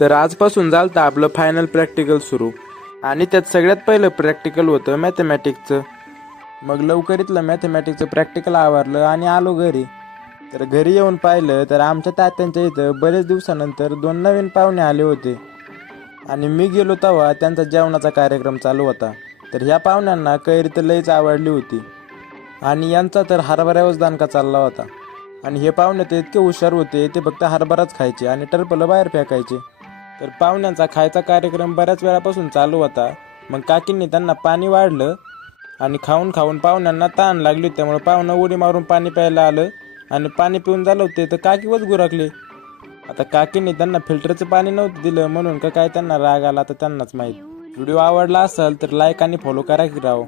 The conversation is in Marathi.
तर आजपासून झालं आपलं फायनल प्रॅक्टिकल सुरू आणि त्यात सगळ्यात पहिलं प्रॅक्टिकल होतं मॅथमॅटिक्सचं. मग लवकरीतलं मॅथमॅटिक्सचं प्रॅक्टिकल आवरलं आणि आलो घरी. तर घरी येऊन पाहिलं तर आमच्या तात्यांच्या इथं बरेच दिवसानंतर 2 नवीन पाहुणे आले होते आणि मी गेलो तेव्हा त्यांचा जेवणाचा कार्यक्रम चालू होता. तर ह्या पाहुण्यांना कैरी तर लईच आवडली होती आणि यांचा तर हरभऱ्यावरच दाणका चालला होता. आणि हे पाहुणे ते इतके हुशार होते, ते फक्त हरभराच खायचे आणि टरपलं बाहेर फेकायचे. तर पाहुण्यांचा खायचा कार्यक्रम बऱ्याच वेळापासून चालू होता. मग काकींनी त्यांना पाणी वाढलं आणि खाऊन खाऊन पाहुण्यांना तहान लागली, त्यामुळे पाहुणं उडी मारून पाणी प्यायला आलं आणि पाणी पिऊन झालं होते तर काकीवच गुराकले. आता काकींनी त्यांना फिल्टरचं पाणी नव्हतं दिलं म्हणून का काय त्यांना राग आला तर त्यांनाच माहीत. व्हिडिओ आवडला असेल तर लाईक आणि फॉलो करा की राव.